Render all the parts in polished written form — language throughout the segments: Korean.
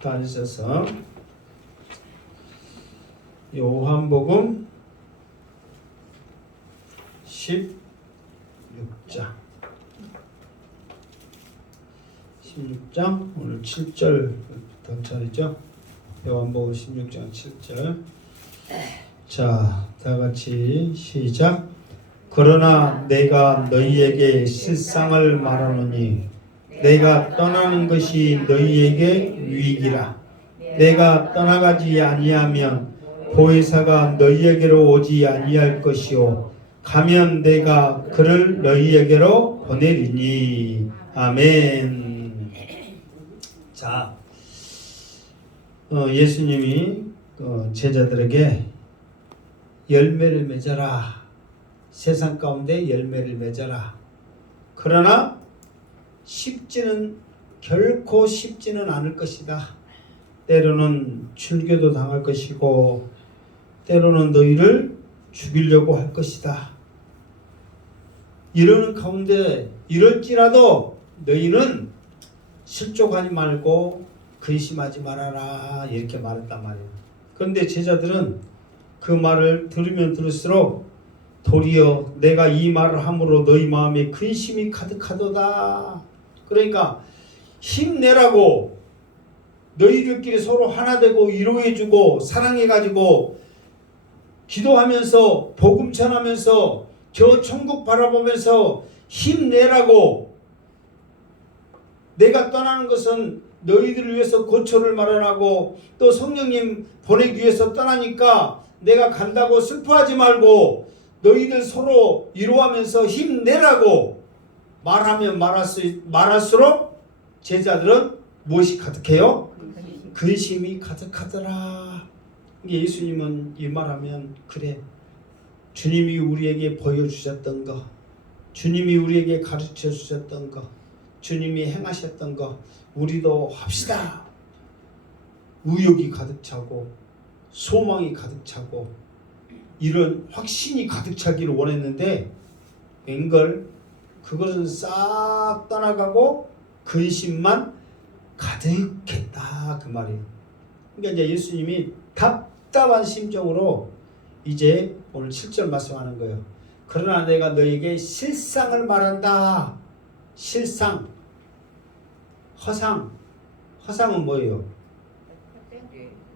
다 앉으셔서 요한복음 16장 16장 오늘 7절부터 차리죠. 요한복음 16장 7절. 자, 다 같이 시작. 그러나 내가 너희에게 실상을 말하노니 내가 떠나는 것이 너희에게 유익이라. 내가 떠나가지 아니하면 보혜사가 너희에게로 오지 아니할 것이요 가면 내가 그를 너희에게로 보내리니. 아멘. 자, 예수님이 제자들에게 열매를 맺어라. 세상 가운데 열매를 맺어라. 그러나 결코 쉽지는 않을 것이다. 때로는 출교도 당할 것이고 때로는 너희를 죽이려고 할 것이다. 이러는 가운데 이럴지라도 너희는 실족하지 말고 근심하지 말아라. 이렇게 말했단 말이에요. 그런데 제자들은 그 말을 들으면 들을수록 도리어 내가 이 말을 함으로 너희 마음에 근심이 가득하도다. 그러니까 힘내라고, 너희들끼리 서로 하나 되고 위로해주고 사랑해가지고 기도하면서 복음 전하면서 저 천국 바라보면서 힘내라고, 내가 떠나는 것은 너희들을 위해서 고초를 마련하고 또 성령님 보내기 위해서 떠나니까 내가 간다고 슬퍼하지 말고 너희들 서로 위로하면서 힘내라고 말하면 말할수록 제자들은 무엇이 가득해요? 근심이 가득하더라. 예수님은 이 말하면 그래, 주님이 우리에게 보여주셨던 거, 주님이 우리에게 가르쳐 주셨던 거, 주님이 행하셨던 거 우리도 합시다. 의욕이 가득 차고 소망이 가득 차고 이런 확신이 가득 차기를 원했는데 웬걸 그것은 싹 떠나가고 근심만 가득했다, 그 말이에요. 그러니까 이제 예수님이 답답한 심정으로 이제 오늘 7절 말씀하는 거예요. 그러나 내가 너에게 실상을 말한다. 실상, 허상은 뭐예요?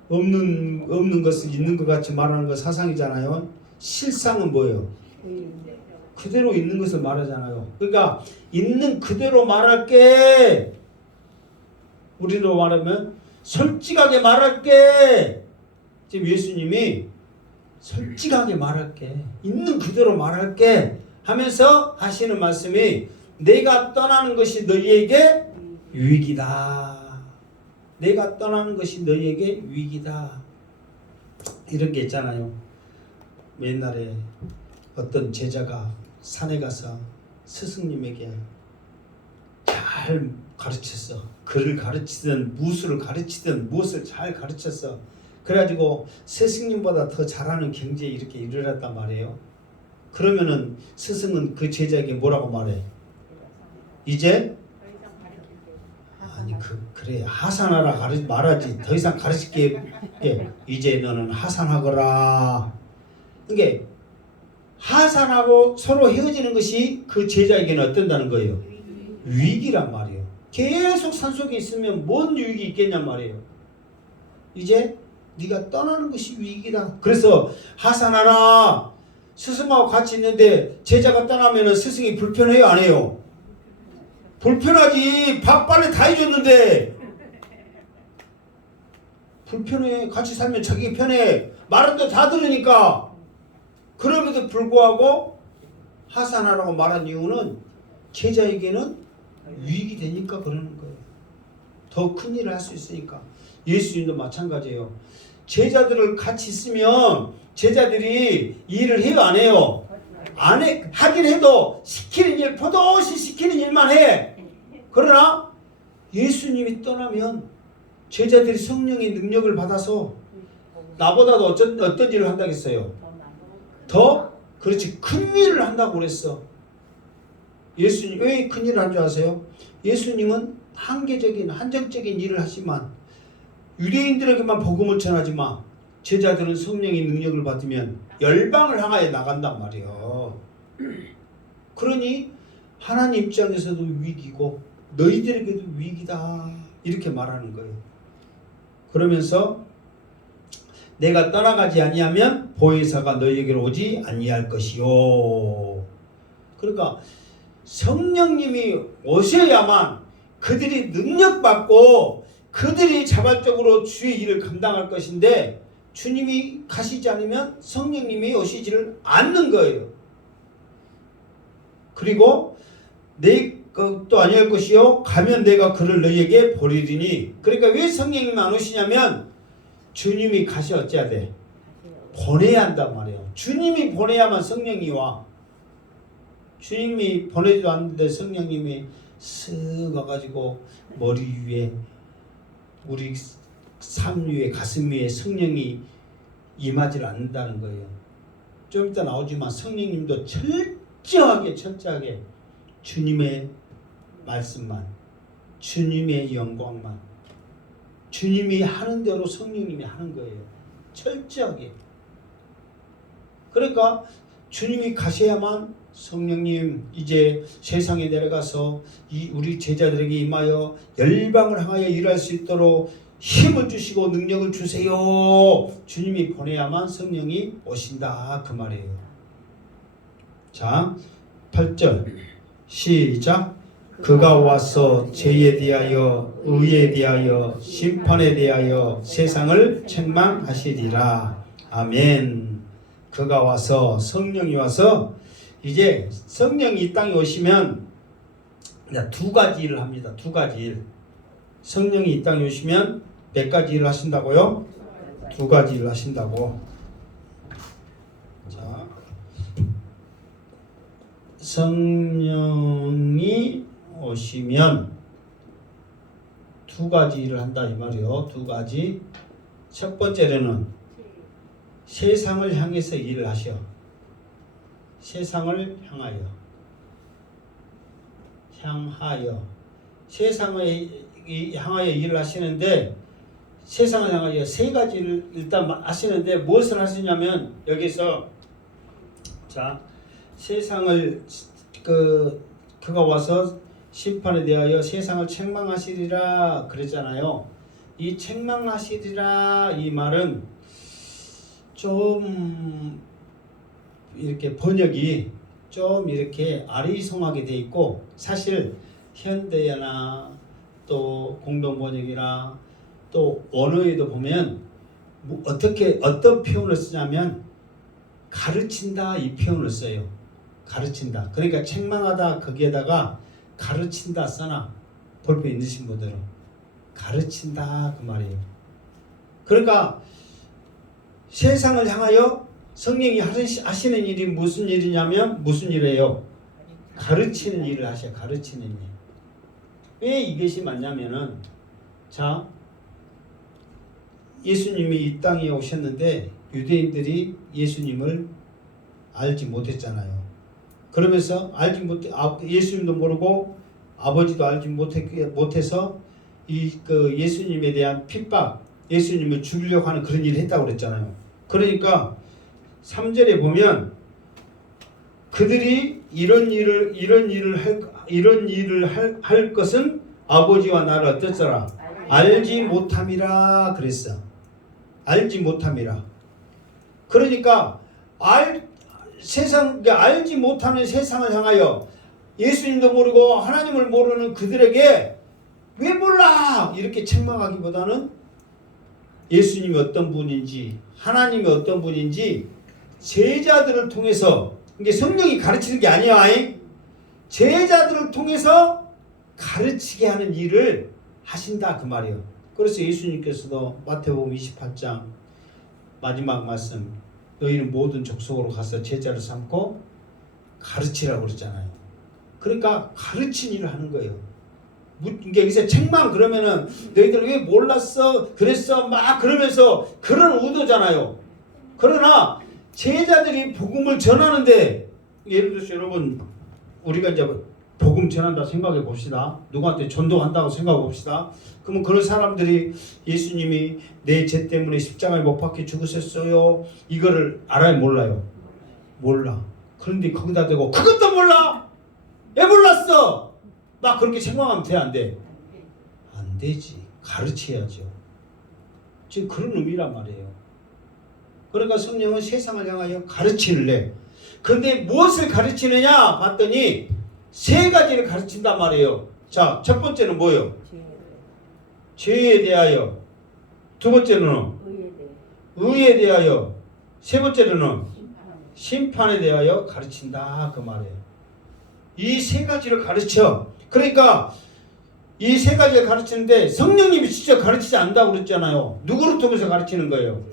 없는 것을 있는 것 같이 말하는 거 사상이잖아요. 실상은 뭐예요? 그대로 있는 것을 말하잖아요. 그러니까 있는 그대로 말할게. 우리로 말하면 솔직하게 말할게. 지금 예수님이 솔직하게 말할게, 있는 그대로 말할게 하면서 하시는 말씀이 내가 떠나는 것이 너희에게 유익이다. 내가 떠나는 것이 너희에게 유익이다. 이런 게 있잖아요. 옛날에 어떤 제자가 산에 가서 스승님에게 잘 가르쳤어. 글을 가르치든 무술을 가르치든 무엇을 잘 가르쳤어. 그래가지고 스승님보다 더 잘하는 경지에 이렇게 이르렀단 말이에요. 그러면은 스승은 그 제자에게 뭐라고 말해? 이제 아니 그래 하산하라 말하지 더 이상 가르칠게. 이제 너는 하산하거라. 이게 하산하고 서로 헤어지는 것이 그 제자에게는 어떤다는 거예요? 유익이란 말이에요. 계속 산속에 있으면 뭔 유익이 있겠냔 말이에요. 이제 네가 떠나는 것이 유익이다. 그래서 하산하라. 스승하고 같이 있는데 제자가 떠나면 스승이 불편해요, 안 해요? 불편하지. 밥 빨리 다 해줬는데 불편해. 같이 살면 자기 편해. 말은 또 다 들으니까. 그럼에도 불구하고 하산하라고 말한 이유는 제자에게는 유익이 되니까 그러는 거예요. 더 큰 일을 할 수 있으니까. 예수님도 마찬가지예요. 제자들을 같이 있으면 제자들이 일을 해요, 안 해요? 안 해. 하긴 해도 시키는 일, 포도시 시키는 일만 해. 그러나 예수님이 떠나면 제자들이 성령의 능력을 받아서 나보다도 어떤 일을 한다고 했어요? 더? 그렇지, 큰 일을 한다고 그랬어. 예수님 왜 큰 일을 한 줄 아세요? 예수님은 한계적인 한정적인 일을 하지만 유대인들에게만 복음을 전하지 마. 제자들은 성령의 능력을 받으면 열방을 향하여 나간단 말이에요. 그러니 하나님 입장에서도 위기고 너희들에게도 위기다 이렇게 말하는 거예요. 그러면서 내가 떠나가지 아니하면 보혜사가 너희에게로 오지 아니할 것이요. 그러니까 성령님이 오셔야만 그들이 능력받고 그들이 자발적으로 주의 일을 감당할 것인데 주님이 가시지 않으면 성령님이 오시지를 않는 거예요. 그리고 내 것도 아니할 것이요 가면 내가 그를 너희에게 보리리니. 그러니까 왜 성령님이 안 오시냐면 주님이 가시 어째야 돼? 보내야 한단 말이에요. 주님이 보내야만 성령이 와. 주님이 보내지도 않는데 성령님이 쓱 와가지고 머리 위에 우리 삶 위에 가슴 위에 성령이 임하지 않는다는 거예요. 좀 이따 나오지만 성령님도 철저하게 주님의 말씀만, 주님의 영광만, 주님이 하는 대로 성령님이 하는 거예요. 철저하게. 그러니까 주님이 가셔야만 성령님 이제 세상에 내려가서 우리 제자들에게 임하여 열방을 향하여 일할 수 있도록 힘을 주시고 능력을 주세요. 주님이 보내야만 성령이 오신다 그 말이에요. 자 8절 시작. 그가 와서 죄에 대하여 의에 대하여 심판에 대하여 세상을 책망하시리라. 아멘. 그가 와서 성령이 와서 이제 성령이 이 땅에 오시면 두 가지 일을 합니다. 두 가지 일. 성령이 이 땅에 오시면 몇 가지 일을 하신다고요? 두 가지 일을 하신다고. 자, 성령이 오시면 두 가지 일을 한다 이 말이요. 두 가지. 첫 번째로는 세상을 향해서 일을 하셔. 세상을 향하여 세상을 향하여 일을 하시는데 세상을 향하여 세 가지를 일단 하시는데 무엇을 하시냐면 여기서 자 세상을 그가 와서 심판에 대하여 세상을 책망하시리라 그랬잖아요. 이 책망하시리라 이 말은 좀 이렇게 번역이 좀 이렇게 아리송하게 돼 있고 사실 현대어나 또 공동번역이나 또 언어에도 보면 어떤 표현을 쓰냐면 가르친다 이 표현을 써요. 가르친다. 그러니까 책망하다 거기에다가 가르친다 써놔. 볼펜 있으신 분들은 가르친다 그 말이에요. 그러니까 세상을 향하여 성령이 하시는 일이 무슨 일이냐면 무슨 일이에요? 가르치는 일을 하셔. 가르치는 일. 왜 이것이 맞냐면은 자 예수님이 이 땅에 오셨는데 유대인들이 예수님을 알지 못했잖아요. 그러면서 예수님도 모르고 아버지도 알지 못해서 예수님에 대한 핍박, 예수님을 죽이려고 하는 그런 일을 했다고 그랬잖아요. 그러니까 3절에 보면 그들이 이런 일을 할 것은 아버지와 나를 어땠더라? 알지 못함이라 그랬어. 알지 못함이라. 그러니까 알지 못하는 세상을 향하여 예수님도 모르고 하나님을 모르는 그들에게 왜 몰라? 이렇게 책망하기보다는 예수님이 어떤 분인지 하나님이 어떤 분인지 제자들을 통해서 이게 성령이 가르치는 게 아니야. 제자들을 통해서 가르치게 하는 일을 하신다 그 말이에요. 그래서 예수님께서도 마태복음 28장 마지막 말씀 너희는 모든 족속으로 가서 제자를 삼고 가르치라고 그랬잖아요. 그러니까 가르친 일을 하는 거예요. 이게 여기서 책망 그러면은 너희들 왜 몰랐어? 그랬어? 막 그러면서 그런 의도잖아요. 그러나 제자들이 복음을 전하는데 예를 들어서 여러분 우리가 이제 복음 전한다 생각해 봅시다. 누구한테 전도한다고 생각해 봅시다. 그러면 그런 사람들이 예수님이 내 죄 때문에 십자가에 못 박혀 죽으셨어요, 이거를 알아요 몰라요? 몰라. 그런데 거기다 대고 그것도 몰라? 왜 몰랐어? 막 그렇게 생각하면 돼 안 돼? 안 되지. 가르쳐야죠. 지금 그런 의미란 말이에요. 그러니까 성령은 세상을 향하여 가르치는데, 그런데 무엇을 가르치느냐 봤더니 세 가지를 가르친단 말이에요. 자, 첫 번째는 뭐예요? 죄에 대하여. 두 번째는 의에 대하여. 세 번째는 심판에 대하여 가르친다 그 말이에요. 이 세 가지를 가르쳐. 그러니까 이 세 가지를 가르치는데 성령님이 직접 가르치지 않는다고 그랬잖아요. 누구를 통해서 가르치는 거예요?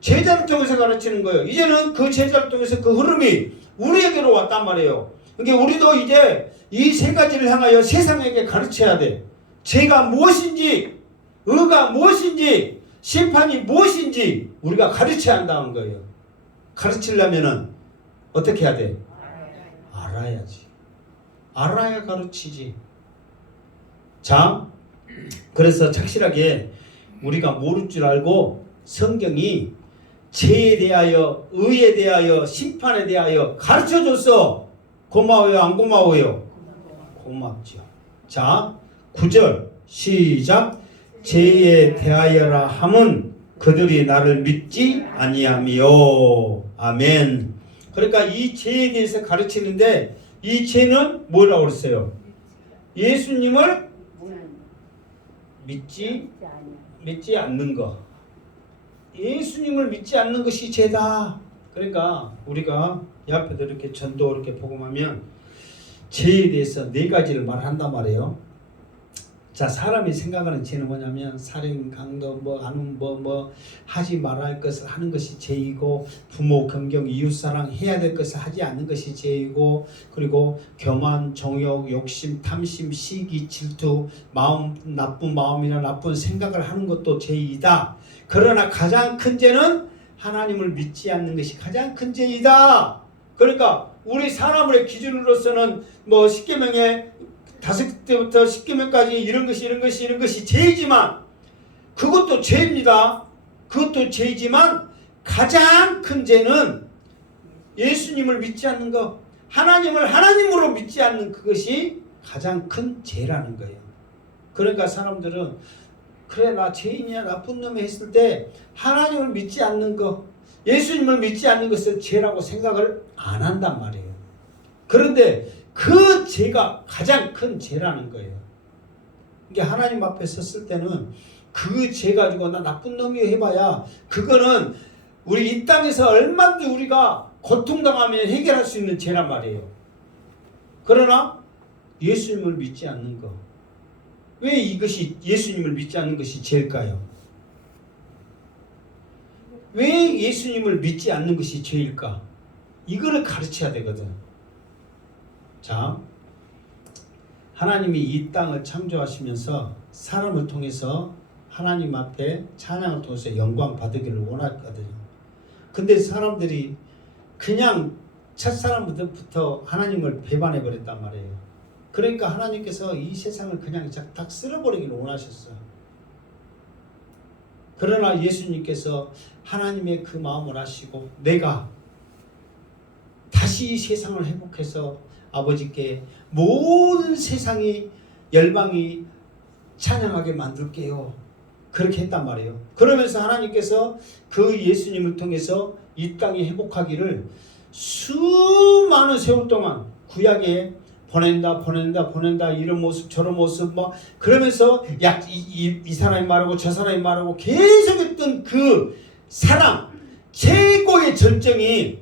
제자를 통해서 가르치는 거예요. 이제는 그 제자를 통해서 그 흐름이 우리에게로 왔단 말이에요. 그러니까 우리도 이제 이 세 가지를 향하여 세상에게 가르쳐야 돼. 죄가 무엇인지, 의가 무엇인지, 심판이 무엇인지 우리가 가르쳐야 한다는 거예요. 가르치려면은 어떻게 해야 돼? 알아야지. 알아야 가르치지. 자, 그래서 착실하게 우리가 모를 줄 알고 성경이 죄에 대하여, 의에 대하여, 심판에 대하여 가르쳐줬어. 고마워요, 안 고마워요? 고맙죠. 자, 9절 시작. 죄에 대하여라 함은 그들이 나를 믿지 아니하며. 아멘. 그러니까 이 죄에 대해서 가르치는데 이 죄는 뭐라고 그랬어요? 예수님을 믿지 않는 것. 예수님을 믿지 않는 것이 죄다. 그러니까 우리가 옆에도 이렇게 전도 이렇게 복음하면 죄에 대해서 네 가지를 말한단 말이에요. 자, 사람이 생각하는 죄는 뭐냐면 살인, 강도, 뭐 하지 말아야 할 것을 하는 것이 죄이고, 부모 겸경, 이웃사랑 해야 될 것을 하지 않는 것이 죄이고, 그리고 교만, 정욕, 욕심, 탐심, 시기, 질투, 나쁜 마음이나 나쁜 생각을 하는 것도 죄이다. 그러나 가장 큰 죄는 하나님을 믿지 않는 것이 가장 큰 죄이다. 그러니까 우리 사람의 기준으로서는 뭐 10계명에 5때부터 10계명까지 이런 것이 죄이지만, 그것도 죄입니다. 그것도 죄이지만 가장 큰 죄는 예수님을 믿지 않는 것, 하나님을 하나님으로 믿지 않는 그것이 가장 큰 죄라는 거예요. 그러니까 사람들은 그래 나 죄인이야 나쁜 놈이 했을 때 하나님을 믿지 않는 것, 예수님을 믿지 않는 것을 죄라고 생각을 안 한단 말이에요. 그런데 그 죄가 가장 큰 죄라는 거예요. 이게 하나님 앞에 섰을 때는 그 죄 가지고 나 나쁜 놈이 해봐야 그거는 우리 이 땅에서 얼마든지 우리가 고통당하면 해결할 수 있는 죄란 말이에요. 그러나 예수님을 믿지 않는 것, 왜 이것이 예수님을 믿지 않는 것이 죄일까요? 왜 예수님을 믿지 않는 것이 죄일까? 이거를 가르쳐야 되거든. 자, 하나님이 이 땅을 창조하시면서 사람을 통해서 하나님 앞에 찬양을 통해서 영광 받으기를 원했거든요. 근데 사람들이 그냥 첫사람부터 하나님을 배반해 버렸단 말이에요. 그러니까 하나님께서 이 세상을 그냥 딱 쓸어버리기를 원하셨어요. 그러나 예수님께서 하나님의 그 마음을 아시고 내가 다시 이 세상을 회복해서 아버지께 모든 세상이 열방이 찬양하게 만들게요. 그렇게 했단 말이에요. 그러면서 하나님께서 그 예수님을 통해서 이 땅이 회복하기를 수많은 세월 동안 구약에 보낸다 이런 모습 저런 모습 뭐 그러면서 이 사람이 말하고 저 사람이 말하고 계속했던 그 사랑, 최고의 절정이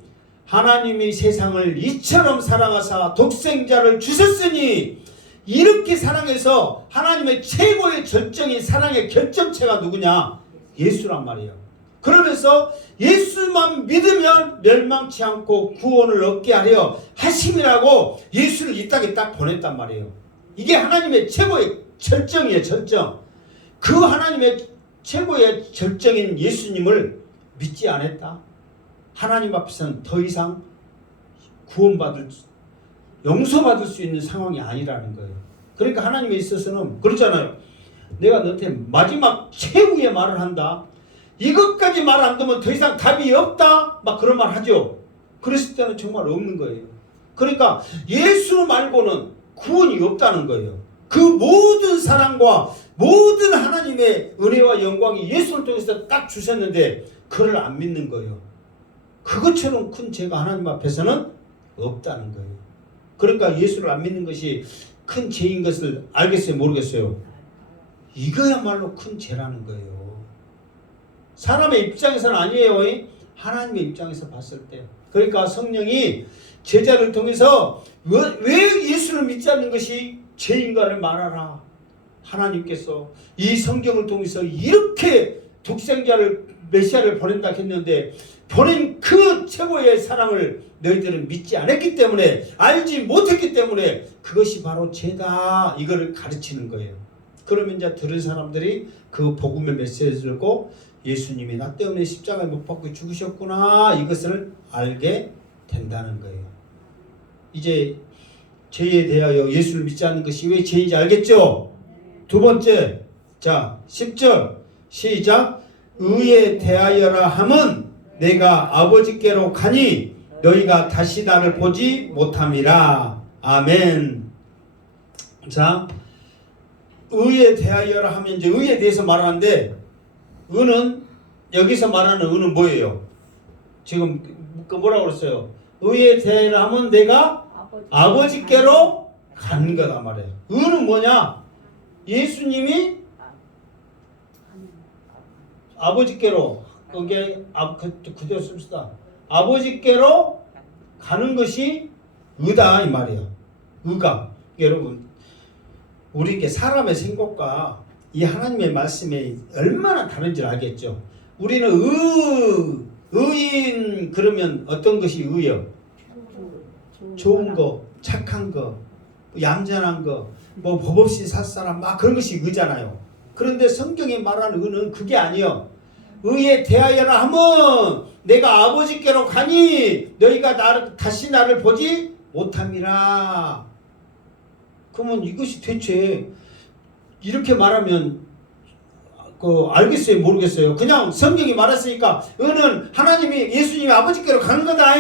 하나님이 세상을 이처럼 사랑하사 독생자를 주셨으니, 이렇게 사랑해서 하나님의 최고의 절정인 사랑의 결정체가 누구냐? 예수란 말이에요. 그러면서 예수만 믿으면 멸망치 않고 구원을 얻게 하려 하심이라고 예수를 이 땅에 딱 보냈단 말이에요. 이게 하나님의 최고의 절정이에요. 절정. 그 하나님의 최고의 절정인 예수님을 믿지 않았다. 하나님 앞에서는 더 이상 구원받을 용서받을 수 있는 상황이 아니라는 거예요. 그러니까 하나님에 있어서는 그렇잖아요. 내가 너한테 마지막 최후의 말을 한다. 이것까지 말 안 되면 더 이상 답이 없다. 막 그런 말 하죠. 그랬을 때는 정말 없는 거예요. 그러니까 예수 말고는 구원이 없다는 거예요. 그 모든 사랑과 모든 하나님의 은혜와 영광이 예수를 통해서 딱 주셨는데 그를 안 믿는 거예요. 그것처럼 큰 죄가 하나님 앞에서는 없다는 거예요. 그러니까 예수를 안 믿는 것이 큰 죄인 것을 알겠어요? 모르겠어요? 이거야말로 큰 죄라는 거예요. 사람의 입장에서는 아니에요. 하나님의 입장에서 봤을 때. 그러니까 성령이 제자를 통해서 왜 예수를 믿지 않는 것이 죄인가를 말하라. 하나님께서 이 성경을 통해서 이렇게 독생자를 메시아를 보낸다 했는데 보낸 그 최고의 사랑을 너희들은 믿지 않았기 때문에 알지 못했기 때문에 그것이 바로 죄다 이거를 가르치는 거예요. 그러면 이제 들은 사람들이 그 복음의 메시지를 들고 예수님이 나 때문에 십자가에 못 박고 죽으셨구나 이것을 알게 된다는 거예요. 이제 죄에 대하여 예수를 믿지 않는 것이 왜 죄인지 알겠죠? 두 번째, 자 10절 시작. 의에 대하여라 함은 내가 아버지께로 가니 너희가 다시 나를 보지 못함이라. 아멘. 자, 의에 대하여라 하면 이제 의에 대해서 말하는데 의는 여기서 말하는 의는 뭐예요? 지금 뭐라고 그랬어요? 의에 대하여라 하면 내가 아버지께로 간 거다 말이에요. 의는 뭐냐? 예수님이 아버지께로 그게 그대로 씁시다. 아버지께로 가는 것이 의다 이 말이에요. 의가 여러분 우리에게 사람의 생각과 이 하나님의 말씀이 얼마나 다른지 알겠죠. 우리는 의인 그러면 어떤 것이 의요? 좋은 거, 착한 거, 얌전한 거, 뭐 법 없이 살 사람 막 그런 것이 의잖아요. 그런데 성경이 말하는 의는 그게 아니요. 의에 대하여라 하면 내가 아버지께로 가니 너희가 다시 나를 보지 못함이라. 그러면 이것이 대체 이렇게 말하면 알겠어요? 모르겠어요? 그냥 성경이 말했으니까 의는 하나님이 예수님이 아버지께로 가는 거다.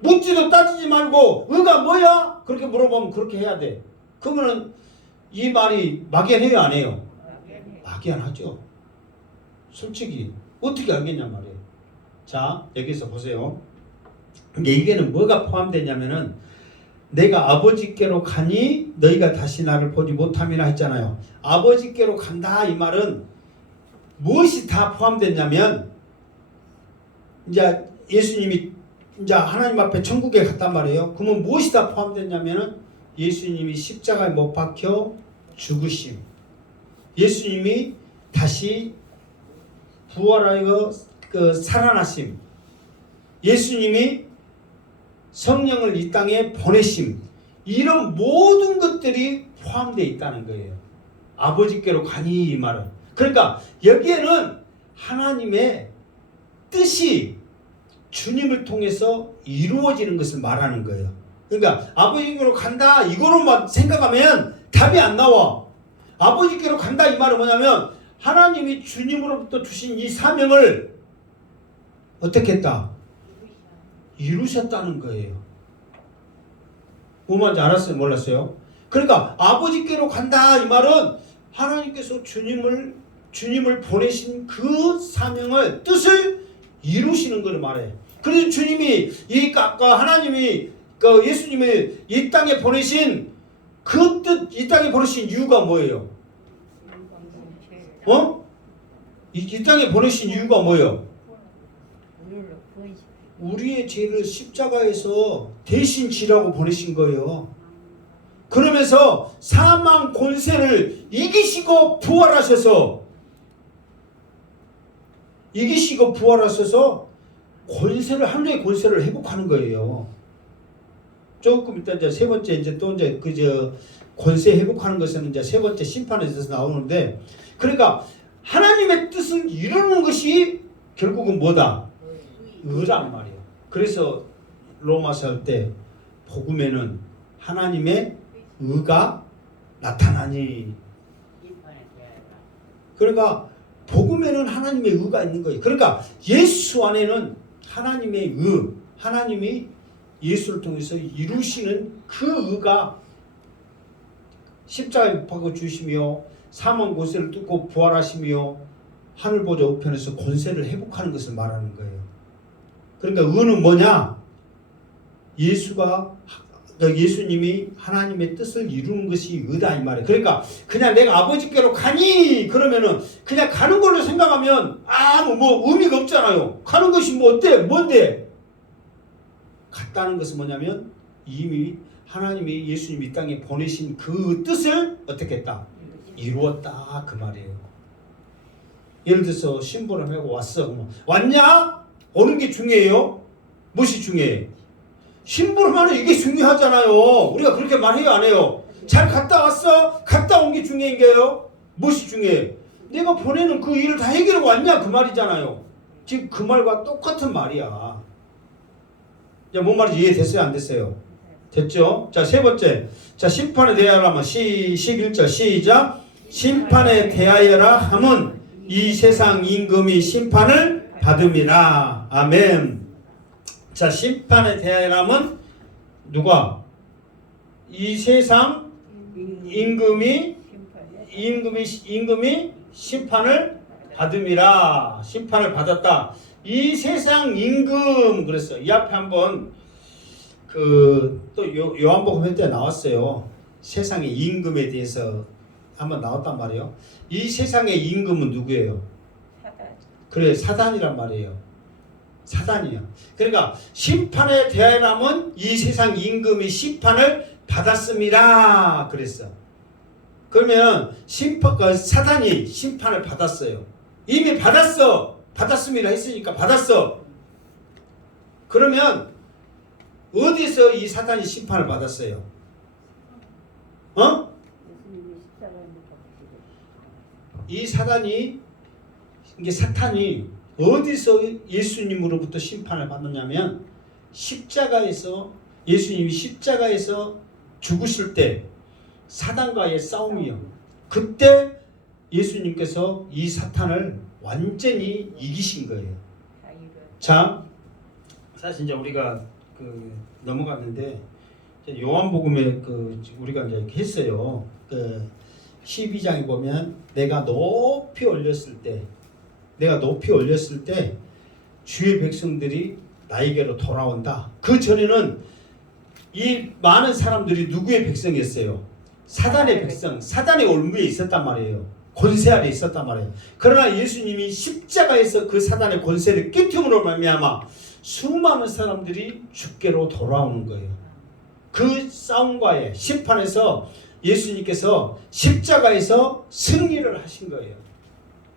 묻지도 따지지 말고 의가 뭐야? 그렇게 물어보면 그렇게 해야 돼. 그러면 이 말이 막연해요? 안 해요? 막연하죠. 솔직히 어떻게 알겠냐 말이에요. 자 여기서 보세요. 이게는 뭐가 포함되냐면은 내가 아버지께로 가니 너희가 다시 나를 보지 못함이라 했잖아요. 아버지께로 간다 이 말은 무엇이 다 포함됐냐면 이제 예수님이 이제 하나님 앞에 천국에 갔단 말이에요. 그러면 무엇이 다 포함됐냐면은 예수님이 십자가에 못 박혀 죽으심, 예수님이 다시 부활하여 살아나심, 예수님이 성령을 이 땅에 보내심, 이런 모든 것들이 포함되어 있다는 거예요. 아버지께로 가니 이 말은. 그러니까 여기에는 하나님의 뜻이 주님을 통해서 이루어지는 것을 말하는 거예요. 그러니까 아버지께로 간다 이거로만 생각하면 답이 안 나와. 아버지께로 간다 이 말은 뭐냐면 하나님이 주님으로부터 주신 이 사명을 어떻게 했다? 이루셨다는 거예요. 뭐만지 알았어요? 몰랐어요? 그러니까 아버지께로 간다 이 말은 하나님께서 주님을 보내신 그 사명을 뜻을 이루시는 걸 말해. 그래서 주님이 하나님이 예수님을 이 땅에 보내신 그 뜻, 이 땅에 보내신 이유가 뭐예요? 이 땅에 보내신 이유가 뭐예요? 우리의 죄를 십자가에서 대신 지라고 보내신 거예요. 그러면서 사망 권세를 이기시고 부활하셔서 하늘의 권세를 회복하는 거예요. 조금 이따 이제 세 번째 이제 또 이제 권세 회복하는 것은 이제 세 번째 심판에 대해서 나오는데, 그러니까 하나님의 뜻을 이루는 것이 결국은 뭐다? 의란 말이에요. 그래서 로마서 할 때 복음에는 하나님의 의가 나타나니. 그러니까 복음에는 하나님의 의가 있는 거예요. 그러니까 예수 안에는 하나님의 의, 하나님이 예수를 통해서 이루시는 그 의가 십자가에 못 박아 주시며 사망 권세를 뚫고 부활하시며 하늘 보좌 우편에서 권세를 회복하는 것을 말하는 거예요. 그러니까 의는 뭐냐? 예수님이 하나님의 뜻을 이루는 것이 의다 이 말이에요. 그러니까 그냥 내가 아버지께로 가니 그러면은 그냥 가는 걸로 생각하면 아무 뭐 의미가 없잖아요. 가는 것이 뭐 어때? 뭔데? 갔다는 것은 뭐냐면 이미 하나님이 예수님 이 땅에 보내신 그 뜻을 어떻게 했다? 이루었다 그 말이에요. 예를 들어서 신부를 하고 왔어. 그러면 왔냐? 오는 게 중요해요? 무엇이 중요해? 신부를 하면 이게 중요하잖아요. 우리가 그렇게 말해요 안 해요? 잘 갔다 왔어? 갔다 온 게 중요한 게요? 무엇이 중요해? 내가 보내는 그 일을 다 해결하고 왔냐 그 말이잖아요. 지금 그 말과 똑같은 말이야. 자, 뭔 말인지 이해됐어요 안 됐어요? 됐죠? 자, 세 번째. 자, 심판에 대하여라 하면 11절 시작. 심판에 대하여라 함은 이 세상 임금이 심판을 받음이라. 아멘. 자, 심판에 대하여라 함은 누가? 이 세상 임금이 심판을 받음이라. 심판을 받았다. 이 세상 임금 그랬어. 이 앞에 한번 또 요한복음 회 때 나왔어요. 세상의 임금에 대해서 한번 나왔단 말이에요. 이 세상의 임금은 누구예요? 사단. 그래, 사단이란 말이에요. 사단이야. 그러니까 심판에 대하여라면 이 세상 임금이 심판을 받았습니다. 그랬어. 그러면 사단이 심판을 받았어요. 이미 받았습니다 했으니까 받았어. 그러면 어디서 이 사단이 심판을 받았어요? 이 사단이 이게 사탄이 어디서 예수님으로부터 심판을 받느냐면 예수님이 십자가에서 죽으실 때 사단과의 싸움이요. 그때 예수님께서 이 사탄을 완전히 이기신 거예요. 자, 사실 이제 우리가 넘어갔는데 요한복음에 우리가 이제 이렇게 했어요. 12장에 보면 내가 높이 올렸을 때 주의 백성들이 나에게로 돌아온다. 그 전에는 이 많은 사람들이 누구의 백성이었어요? 사단의 백성, 사단의 올무에 있었단 말이에요. 권세 아래 있었단 말이에요. 그러나 예수님이 십자가에서 그 사단의 권세를 깨트림으로 말미암아 수많은 사람들이 주께로 돌아오는 거예요. 그 싸움과의 심판에서 예수님께서 십자가에서 승리를 하신 거예요.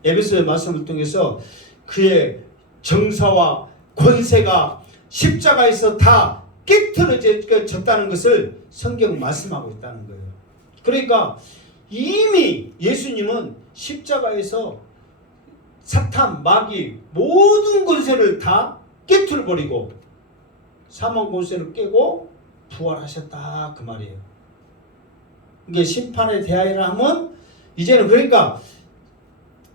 에베소의 말씀을 통해서 그의 정사와 권세가 십자가에서 다 깨트려졌다는 것을 성경은 말씀하고 있다는 거예요. 그러니까 이미 예수님은 십자가에서 사탄, 마귀 모든 권세를 다 깨트려버리고 사망 권세를 깨고 부활하셨다 그 말이에요. 이게 심판에 대하여라 하면 이제는 그러니까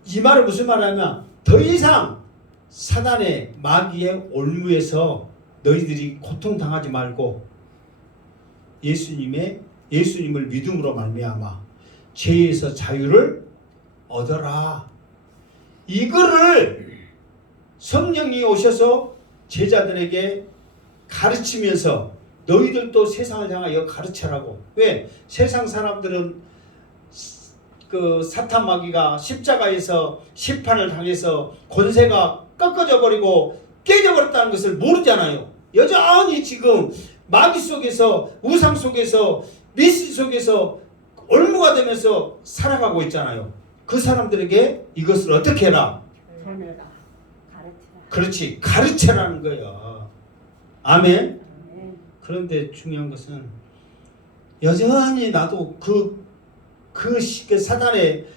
이 말은 무슨 말이냐면 더 이상 사단의 마귀의 올무에서 너희들이 고통당하지 말고 예수님을 믿음으로 말미암아 죄에서 자유를 얻어라. 이거를 성령이 오셔서 제자들에게 가르치면서 너희들도 세상을 향하여 가르쳐라고. 왜? 세상 사람들은 그 사탄 마귀가 십자가에서 심판을 당해서 권세가 꺾어져 버리고 깨져 버렸다는 것을 모르잖아요. 여전히 지금 마귀 속에서 우상 속에서 미신 속에서 올무가 되면서 살아가고 있잖아요. 그 사람들에게 이것을 어떻게 해라? 가르쳐라. 그렇지, 가르쳐라는 거야. 아멘. 그런데 중요한 것은 여전히 나도 그 사단의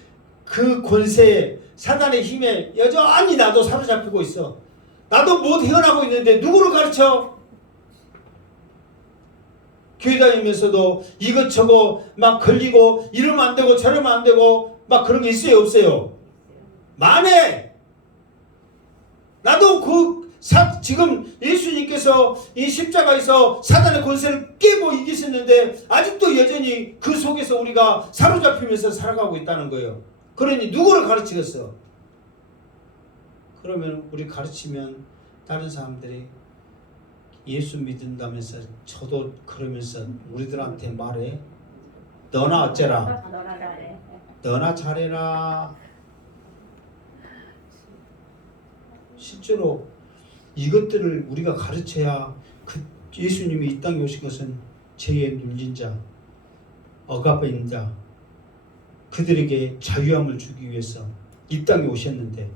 그 권세에 사단의 힘에 여전히 나도 사로잡히고 있어. 나도 못 헤어나고 있는데 누구를 가르쳐? 교회 다니면서도 이것저것 막 걸리고 이러면 안 되고 저러면 안 되고 막 그런 게 있어요 없어요? 많네. 나도 지금 예수님께서 이 십자가에서 사단의 권세를 깨고 이기셨는데 아직도 여전히 그 속에서 우리가 사로잡히면서 살아가고 있다는 거예요. 그러니 누구를 가르치겠어? 그러면 우리 가르치면 다른 사람들이 예수 믿는다면서 저도 그러면서 우리들한테 말해. 너나 어째라. 너나 잘해라. 실제로 이것들을 우리가 가르쳐야 예수님이 이 땅에 오신 것은 죄에 눌린 자, 억압인 자, 그들에게 자유함을 주기 위해서 이 땅에 오셨는데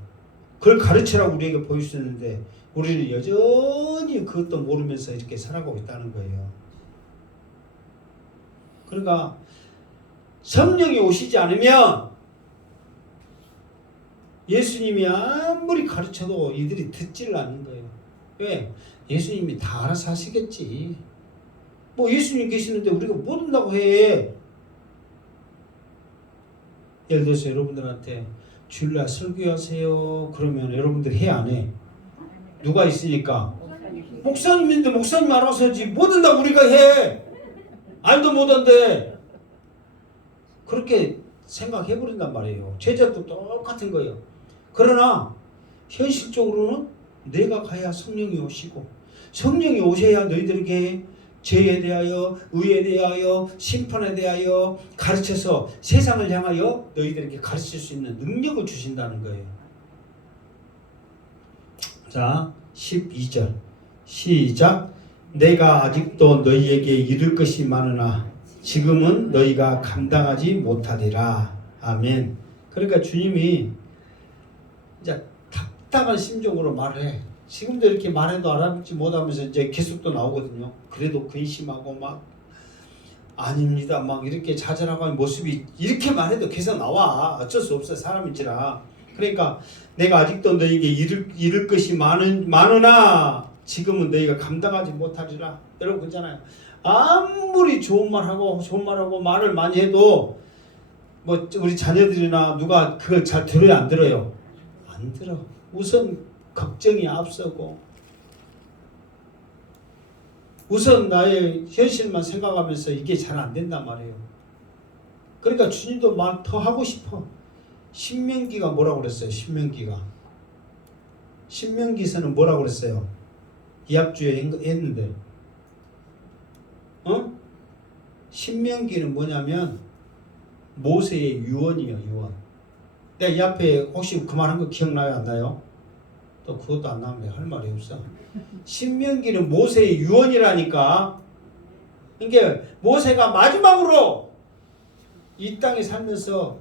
그걸 가르치라고 우리에게 보여주셨는데 우리는 여전히 그것도 모르면서 이렇게 살아가고 있다는 거예요. 그러니까 성령이 오시지 않으면 예수님이 아무리 가르쳐도 이들이 듣지를 않는 거예요. 왜? 예수님이 다 알아서 하시겠지. 뭐 예수님 계시는데 우리가 뭐 된다고 해. 예를 들어서 여러분들한테 주일날 설교하세요. 그러면 여러분들 해 안 해? 누가 있으니까? 목사님인데 목사님 알아서 하지. 뭐 된다고 우리가 해. 알도 못한데. 그렇게 생각해버린단 말이에요. 제자도 똑같은 거예요. 그러나 현실적으로는 내가 가야 성령이 오시고 성령이 오셔야 너희들에게 죄에 대하여 의에 대하여 심판에 대하여 가르쳐서 세상을 향하여 너희들에게 가르칠 수 있는 능력을 주신다는 거예요. 자 12절 시작. 내가 아직도 너희에게 이를 것이 많으나 지금은 너희가 감당하지 못하리라. 아멘. 그러니까 주님이 이제 답답한 심정으로 말해. 지금도 이렇게 말해도 알아듣지 못하면서 이제 계속 또 나오거든요. 그래도 근심하고 막 아닙니다 막 이렇게 좌절하고 하는 모습이 이렇게 말해도 계속 나와. 어쩔 수 없어 사람인지라. 그러니까 내가 아직도 너희에게 이를 것이 많으나 지금은 너희가 감당하지 못하리라. 여러분 그렇잖아요. 아무리 좋은 말하고 말을 많이 해도 뭐 우리 자녀들이나 누가 그걸 잘 들어요 안 들어요? 안 들어. 우선 걱정이 앞서고 우선 나의 현실만 생각하면서 이게 잘 안 된단 말이에요. 그러니까 주님도 말 더 하고 싶어. 신명기가 뭐라고 그랬어요? 신명기서는 뭐라고 그랬어요? 이합주에 했는데 신명기는 뭐냐면 모세의 유언이에요. 유언. 내가 이 앞에 혹시 그 말 한 거 기억나요? 안 나요? 또 그것도 안 나면 할 말이 없어. 신명기는 모세의 유언이라니까. 그러니까 모세가 마지막으로 이 땅에 살면서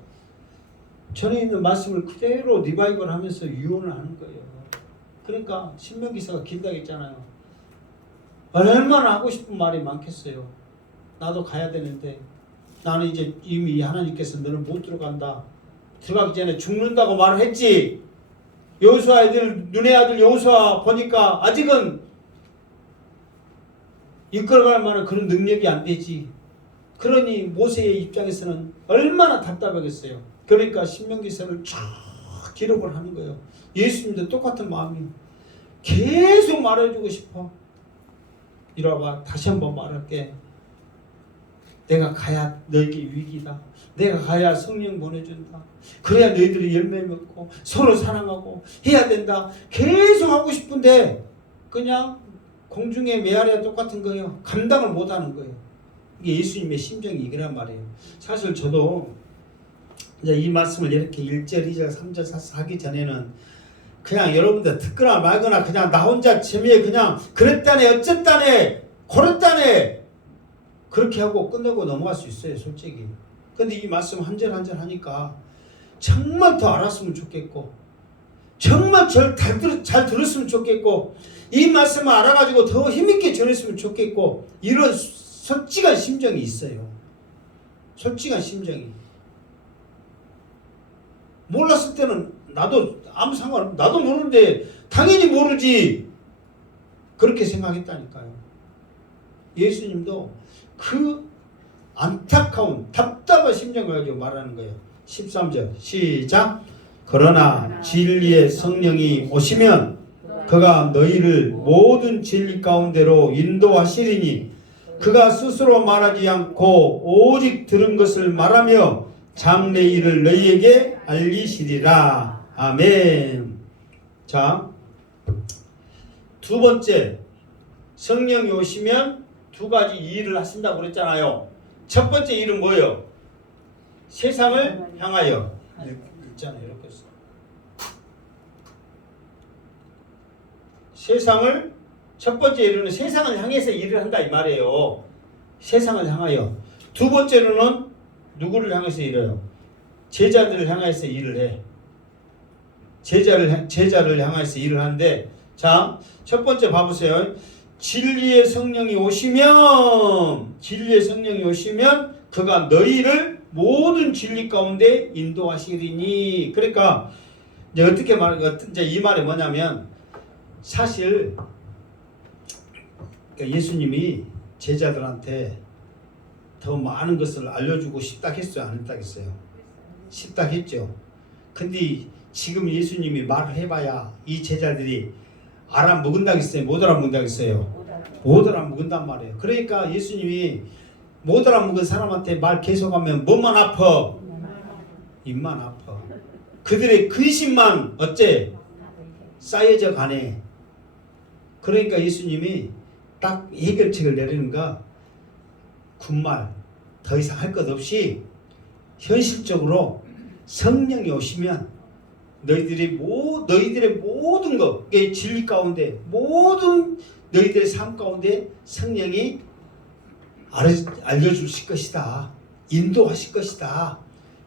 전에 있는 말씀을 그대로 리바이벌 하면서 유언을 하는 거예요. 그러니까 신명기서가 길다고 했잖아요. 얼마나 하고 싶은 말이 많겠어요. 나도 가야 되는데 나는 이제 이미 하나님께서 너는 못 들어간다. 들어가기 전에 죽는다고 말을 했지. 여호수아 애들 눈의 아들 여호수아 보니까 아직은 이끌어갈 만한 그런 능력이 안 되지. 그러니 모세의 입장에서는 얼마나 답답하겠어요. 그러니까 신명기서를 쫙 기록을 하는 거예요. 예수님도 똑같은 마음이 계속 말해주고 싶어. 이러봐 다시 한번 말할게. 내가 가야 너에게 위기다. 내가 가야 성령 보내준다. 그래야 너희들이 열매 맺고 서로 사랑하고 해야 된다. 계속 하고 싶은데 그냥 공중의 메아리와 똑같은 거예요. 감당을 못하는 거예요. 이게 예수님의 심정이 이거란 말이에요. 사실 저도 이제 이 말씀을 이렇게 1절, 2절, 3절, 4절 하기 전에는 그냥 여러분들 듣거나 말거나 그냥 나 혼자 재미에 그냥 그랬다네 어쨌다네 그랬다네 그렇게 하고 끝내고 넘어갈 수 있어요. 솔직히. 근데 이 말씀 한 절 한 절 하니까 정말 더 알았으면 좋겠고 정말 잘 들었으면 좋겠고 이 말씀을 알아가지고 더 힘있게 전했으면 좋겠고 이런 솔직한 심정이 있어요. 솔직한 심정이. 몰랐을 때는 나도 아무 상관 나도 모르는데 당연히 모르지 그렇게 생각했다니까요. 예수님도 그 안타까운 답답한 심정을 가지고 말하는 거예요. 13절 시작. 그러나 진리의 성령이 오시면 그가 너희를 모든 진리 가운데로 인도하시리니 그가 스스로 말하지 않고 오직 들은 것을 말하며 장래 일을 너희에게 알리시리라. 아멘. 자, 두 번째, 성령이 오시면 두 가지 일을 하신다고 그랬잖아요. 첫 번째 일은 뭐예요? 세상을 향하여. 있잖아요. 이렇게 써. 세상을, 첫 번째 일은 세상을 향해서 일을 한다 이 말이에요. 세상을 향하여. 두 번째로는 누구를 향해서 일해요? 제자들을 향해서 일을 해. 제자를 향해서 일을 하는데, 자, 첫 번째 봐보세요. 진리의 성령이 오시면 그가 너희를 모든 진리 가운데 인도하시리니. 그러니까 이제 어떻게 이제 이 말이 뭐냐면, 사실 예수님이 제자들한테 더 많은 것을 알려주고 싶다 했어요, 안 했다 했어요? 싶다 했죠. 근데 지금 예수님이 말을 해봐야 이 제자들이 알아먹은다겠어요? 못 알아먹는다겠어요? 못 알아먹은단 말이에요. 그러니까 예수님이 못 알아먹은 사람한테 말 계속하면 뭐만 아파? 입만 아파. 그들의 근심만 어째? 쌓여져 가네. 그러니까 예수님이 딱 해결책을 내리는가? 군말 더 이상 할 것 없이 현실적으로 성령이 오시면 너희들의 모든 것, 진리 가운데 모든 너희들의 삶 가운데 성령이 알려주실 것이다. 인도하실 것이다.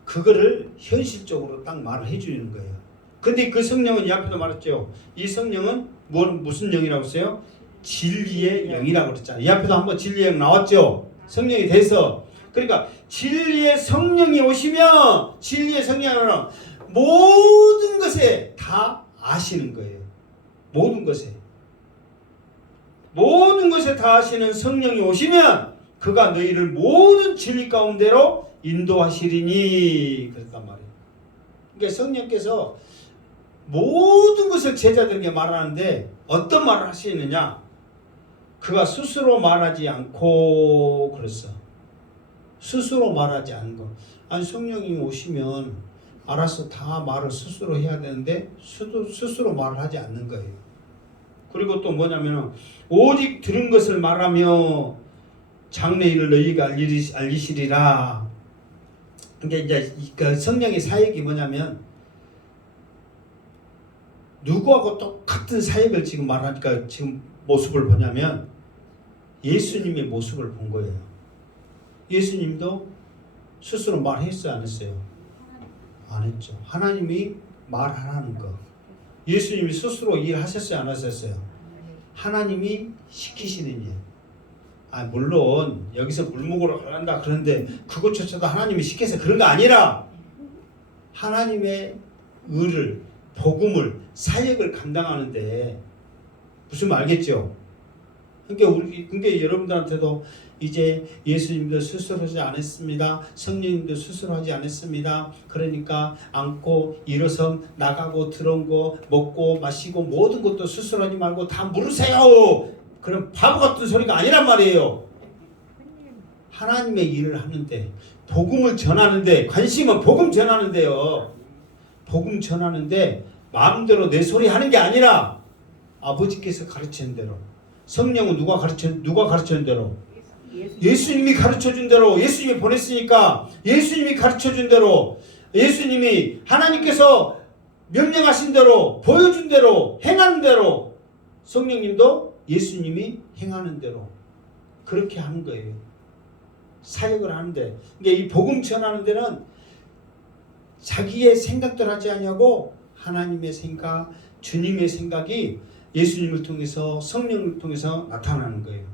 그거를 현실적으로 딱 말을 해주는 거예요. 근데 그 성령은 이 앞에도 말했죠. 이 성령은 무슨 영이라고 했어요? 진리의 영이라고 그랬잖아요. 이 앞에도 한번 진리의 영 나왔죠. 성령이 돼서. 그러니까 진리의 성령이 오시면 진리의 성령은 모든 것에 다 아시는 거예요. 모든 것에 다 아시는 성령이 오시면 그가 너희를 모든 진리 가운데로 인도하시리니. 그랬단 말이에요. 그러니까 성령께서 모든 것을 제자들에게 말하는데 어떤 말을 하시느냐? 그가 스스로 말하지 않고 그랬어. 스스로 말하지 않은 거. 아니 성령이 오시면 알아서 다 말을 스스로 해야 되는데 스스로 말을 하지 않는 거예요. 그리고 또 뭐냐면 오직 들은 것을 말하며 장래 일을 너희가 알리시리라. 그러니까 이제 그 성령의 사역이 뭐냐면 누구하고 똑같은 사역을 지금 말하니까 지금 모습을 보냐면 예수님의 모습을 본 거예요. 예수님도 스스로 말했어요, 안 했어요? 안 했죠. 하나님이 말하라는 거. 예수님이 스스로 일하셨어요, 안 하셨어요? 하나님이 시키시는 일. 물론 여기서 물 먹으러 가란다 그런데 그것조차도 하나님이 시켜서 그런 거 아니라 하나님의 의를, 복음을, 사역을 감당하는데 무슨 말 알겠죠? 그러니까 여러분들한테도 이제 예수님도 스스로 하지 않았습니다. 성령님도 스스로 하지 않았습니다. 그러니까 앉고 일어서 나가고 들어온 거 먹고 마시고 모든 것도 스스로 하지 말고 다 물으세요. 그런 바보 같은 소리가 아니란 말이에요. 하나님의 일을 하는데 복음을 전하는데 관심은 복음 전하는데요. 복음 전하는데 마음대로 내 소리 하는 게 아니라 아버지께서 가르치는 대로. 성령은 누가 가르치는 대로? 예수님이 가르쳐준 대로. 예수님이 보냈으니까 예수님이 가르쳐준 대로, 예수님이 하나님께서 명령하신 대로, 보여준 대로, 행하는 대로 성령님도 예수님이 행하는 대로 그렇게 하는 거예요. 사역을 하는데, 그러니까 이 복음 전하는 데는 자기의 생각들 하지 않냐고 하나님의 생각, 주님의 생각이 예수님을 통해서 성령을 통해서 나타나는 거예요.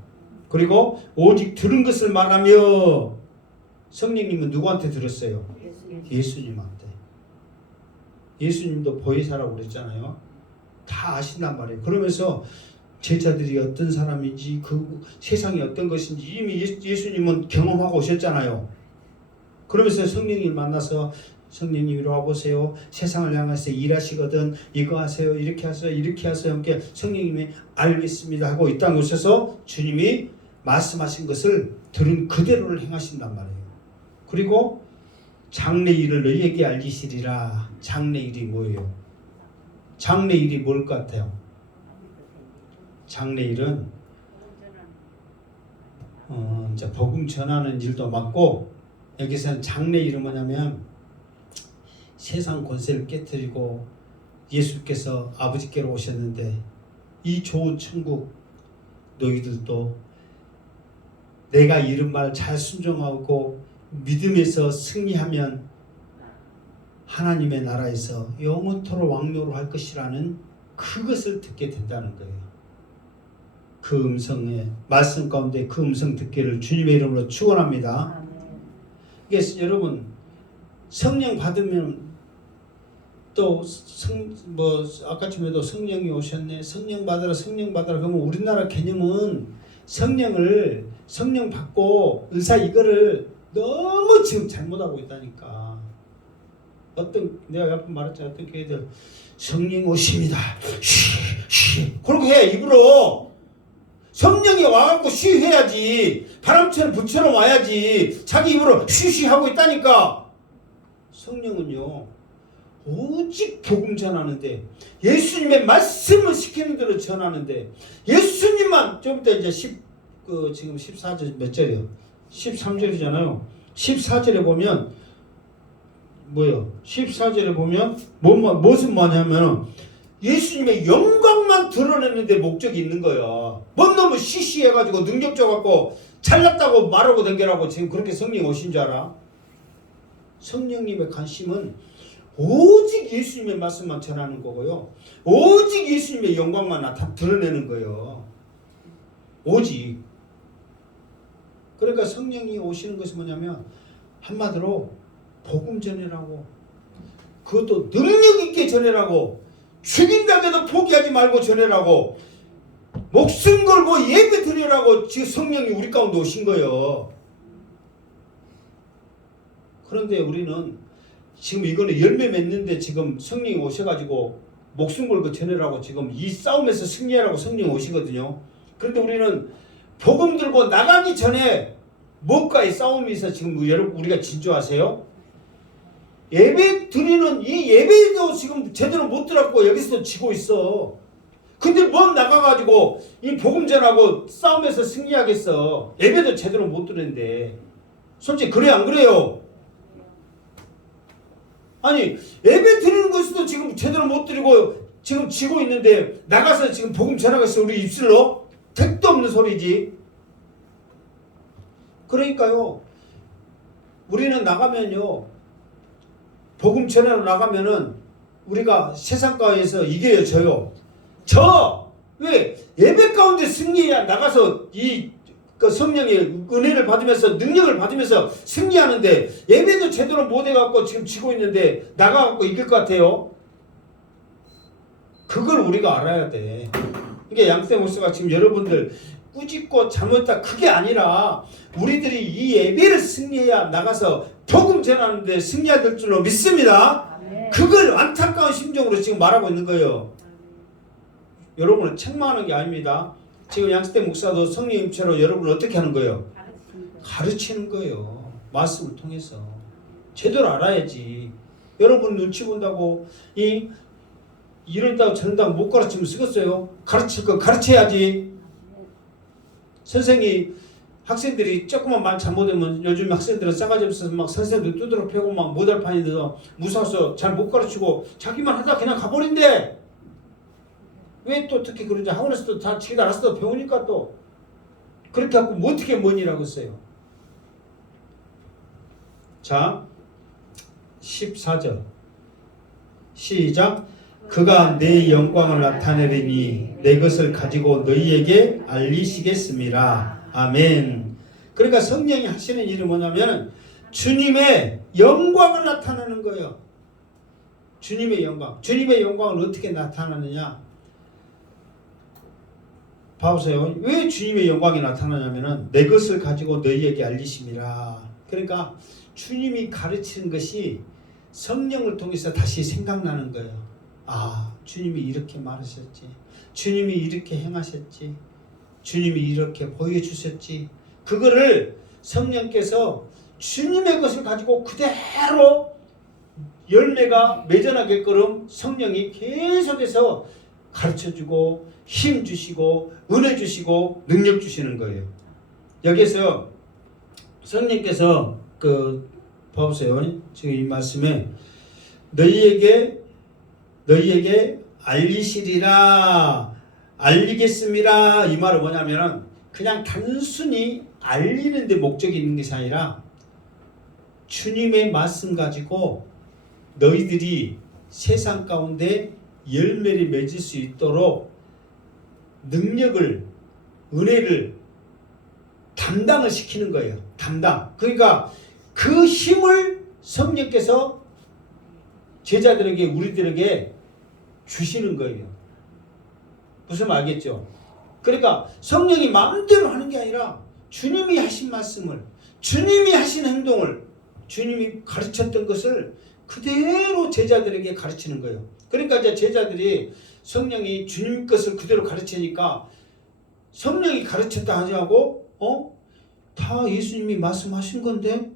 그리고 오직 들은 것을 말하며, 성령님은 누구한테 들었어요? 예수님한테. 예수님도 보혜사라고 그랬잖아요. 다 아신단 말이에요. 그러면서 제자들이 어떤 사람인지 그 세상이 어떤 것인지 이미 예수님은 경험하고 오셨잖아요. 그러면서 성령님을 만나서 성령님 이리 와보세요. 세상을 향해서 일하시거든. 이거 하세요. 이렇게 하세요. 이렇게 하세요. 함께 성령님이 알겠습니다 하고 이 땅에 오셔서 주님이 말씀하신 것을 들은 그대로를 행하신단 말이에요. 그리고 장래일을 너희에게 알리시리라. 장래일이 뭐예요? 장래일이 뭘 것 같아요? 장래일은 이제 복음 전하는 일도 맞고, 여기서는 장래일은 뭐냐면 세상 권세를 깨뜨리고 예수께서 아버지께로 오셨는데 이 좋은 천국 너희들도 내가 이른 말 잘 순종하고 믿음에서 승리하면 하나님의 나라에서 영원토록 왕노로 할 것이라는 그것을 듣게 된다는 거예요. 그 음성의 말씀 가운데 그 음성 듣기를 주님의 이름으로 축원합니다. 이게 여러분 성령 받으면 또 아까쯤에도 성령이 오셨네. 성령 받으라 성령 받으라. 그러면 우리나라 개념은 성령 받고 은사 이거를 너무 지금 잘못하고 있다니까. 내가 몇 번 말했잖아. 어떤 교회들 성령 오십니다. 그렇게 해 입으로. 성령이 와갖고 쉬 해야지. 바람처럼 불처럼 와야지. 자기 입으로 쉬 하고 있다니까. 성령은요 오직 복음 전하는데, 예수님의 말씀을 시키는 대로 전하는데, 예수님만 좀 이따 이제 지금 14절 몇 절이요? 13절이잖아요. 14절에 보면 뭐요? 14절에 보면 무슨 뭐냐면 예수님의 영광만 드러내는데 목적이 있는 거예요. 뭔 놈은 시시해가지고 능력적 갖고 잘났다고 말하고 댕겨라고 지금 그렇게 성령 오신 줄 알아? 성령님의 관심은 오직 예수님의 말씀만 전하는 거고요. 오직 예수님의 영광만 드러내는 거예요. 오직. 그러니까 성령이 오시는 것이 뭐냐면 한마디로 복음 전해라고, 그것도 능력 있게 전해라고, 죽인다고 포기하지 말고 전해라고, 목숨 걸고 예배 드리라고 지금 성령이 우리 가운데 오신 거예요. 그런데 우리는 지금 이거는 열매 맺는데 지금 성령이 오셔가지고 목숨 걸고 전해라고 지금 이 싸움에서 승리하라고 성령이 오시거든요. 그런데 우리는 복음 들고 나가기 전에 뭐가의 싸움이 있어. 지금 여러분 우리가 진조하세요? 예배 드리는 이 예배도 지금 제대로 못 들었고 여기서도 지고 있어. 근데 뭐 나가가지고 이 복음 전하고 싸움에서 승리하겠어. 예배도 제대로 못 드는데. 솔직히 그래 안 그래요? 아니 예배 드리는 것도 지금 제대로 못 드리고 지금 지고 있는데 나가서 지금 복음 전하겠어. 우리 입술로? 택도 없는 소리지. 그러니까요 우리는 나가면요 복음 전하러 나가면은 우리가 세상가에서 이겨요. 져요. 왜? 예배 가운데 승리해야 나가서 그 성령의 은혜를 받으면서 능력을 받으면서 승리하는데, 예배도 제대로 못 해갖고 지금 지고 있는데 나가갖고 이길 것 같아요? 그걸 우리가 알아야 돼. 이게 양세 목사가 지금 여러분들 꾸짖고 잘못했다 그게 아니라 우리들이 이 예배를 승리해야 나가서 복음 전하는데 승리해야 될 줄로 믿습니다. 그걸 안타까운 심정으로 지금 말하고 있는 거예요. 여러분을 책망하는 게 아닙니다. 지금 양세대 목사도 성령님처럼 여러분을 어떻게 하는 거예요? 가르치는 거예요. 말씀을 통해서. 제대로 알아야지. 여러분 눈치 본다고 이런다고 저런다고 못 가르치면 쓰겠어요? 가르칠 거 가르쳐야지. 선생이 학생들이 조금만 말 잘못하면 요즘 학생들은 싸가지 없어서 막 선생님들 두드러 패고 막 모달판이 돼서 무서워서 잘 못 가르치고 자기만 하다 그냥 가버린대. 왜 또 특히 그런지 학원에서도 다 지가 알아서 배우니까 또 그렇게 하고 뭐 어떻게 뭐니라고 써요. 자 14절 시작. 그가 내 영광을 나타내리니 내 것을 가지고 너희에게 알리시겠습니다. 아멘. 그러니까 성령이 하시는 일이 뭐냐면 주님의 영광을 나타내는 거예요. 주님의 영광. 주님의 영광을 어떻게 나타내느냐? 봐보세요. 왜 주님의 영광이 나타나냐면은 내 것을 가지고 너희에게 알리심이라. 그러니까 주님이 가르치는 것이 성령을 통해서 다시 생각나는 거예요. 아, 주님이 이렇게 말하셨지. 주님이 이렇게 행하셨지. 주님이 이렇게 보여주셨지. 그거를 성령께서 주님의 것을 가지고 그대로 열매가 맺어나게끔 성령이 계속해서 가르쳐주고 힘 주시고 은혜 주시고 능력 주시는 거예요. 여기서 성령께서 봐보세요. 지금 이 말씀에 너희에게 알리시리라, 알리겠습니다. 이 말은 뭐냐면은 그냥 단순히 알리는 데 목적이 있는 것이 아니라 주님의 말씀 가지고 너희들이 세상 가운데 열매를 맺을 수 있도록 능력을, 은혜를 담당을 시키는 거예요. 담당. 그러니까 그 힘을 성령께서 제자들에게, 우리들에게 주시는 거예요. 무슨 말 알겠죠? 그러니까 성령이 마음대로 하는 게 아니라 주님이 하신 말씀을, 주님이 하신 행동을, 주님이 가르쳤던 것을 그대로 제자들에게 가르치는 거예요. 그러니까 이제 제자들이 성령이 주님 것을 그대로 가르치니까 성령이 가르쳤다 하지 하고 다 예수님이 말씀하신 건데